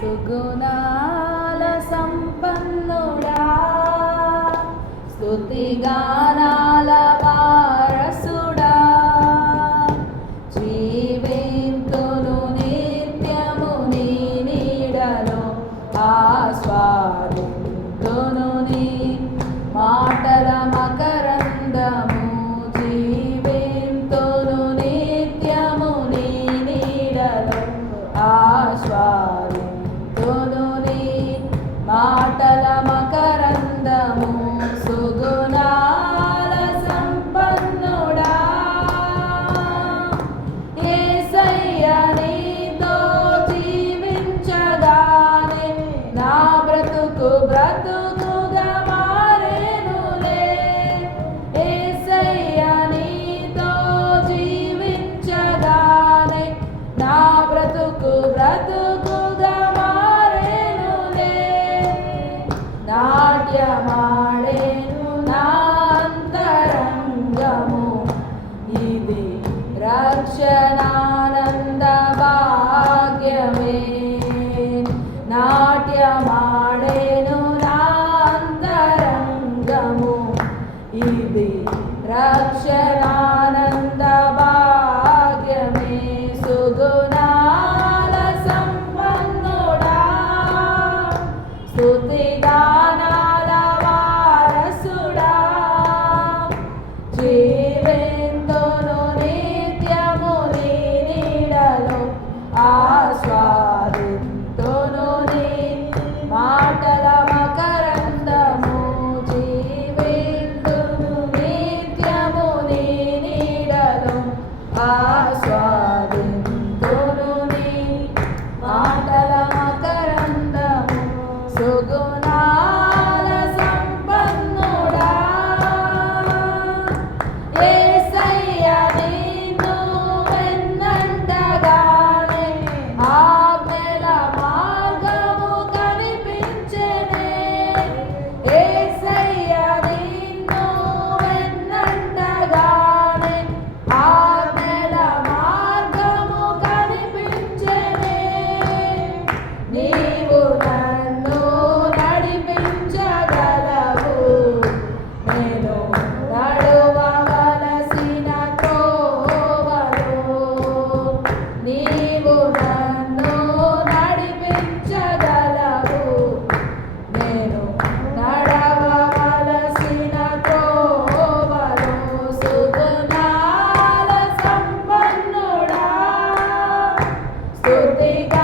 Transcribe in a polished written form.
సుగుణాల సంపన్నుడా, స్తుతిగానాల వారసుడా, జీవింతును నిత్యము నీ నీడలో, ఆస్వాదింతును నీ మాటల మకరందము, జీవింతును నిత్యము నీ నీడలో, ఆస్వాదింతును నీ మాటల మకరందము. సుగుణాల సంపన్నుడా, యేసయ్య నీతో జీవించగానే నా బ్రతుకు బ్రతుకుగా మారేనులే. యేసయ్య నీతో జీవించగానే నా బ్రతుకు బ్రతుకుగా మారేనులే. నాట్యమాడేను నా అంతరంగము, ఇది రక్షణానంద భాగ్యమే. నాట్యమాడేను నా అంతరంగము, ఇది రక్షణానంద భాగ్యమే. సుగుణాల సంపన్నుడా, స్తుతిగానాల వారసుడా, జీవింతును నిత్యము నీ నీడలో, ఆస్వాదింతును నీ మాటల మకరందము, జీవింతును నిత్యము నీ నీడలో, ఆస్వాదింతును నీ మాటల మకరందము. సుగుణాల సంపన్నుడా, యేసయ్య నిన్ను వెన్నంటగానే ఆజ్ఞల మార్గము కనిపించెనే. యేసయ్య నిన్ను వెన్నంటగానే ఆజ్ఞల మార్గము కనిపించెనే. నీవు నన్ను నడిపించగలవు, నేను నడువవలసిన త్రోవలో. నీవు నన్ను నడిపించగలవు, నేను నడవవలసిన త్రోవలో. సుగుణాల సంపన్నుడా, స్తుతిగా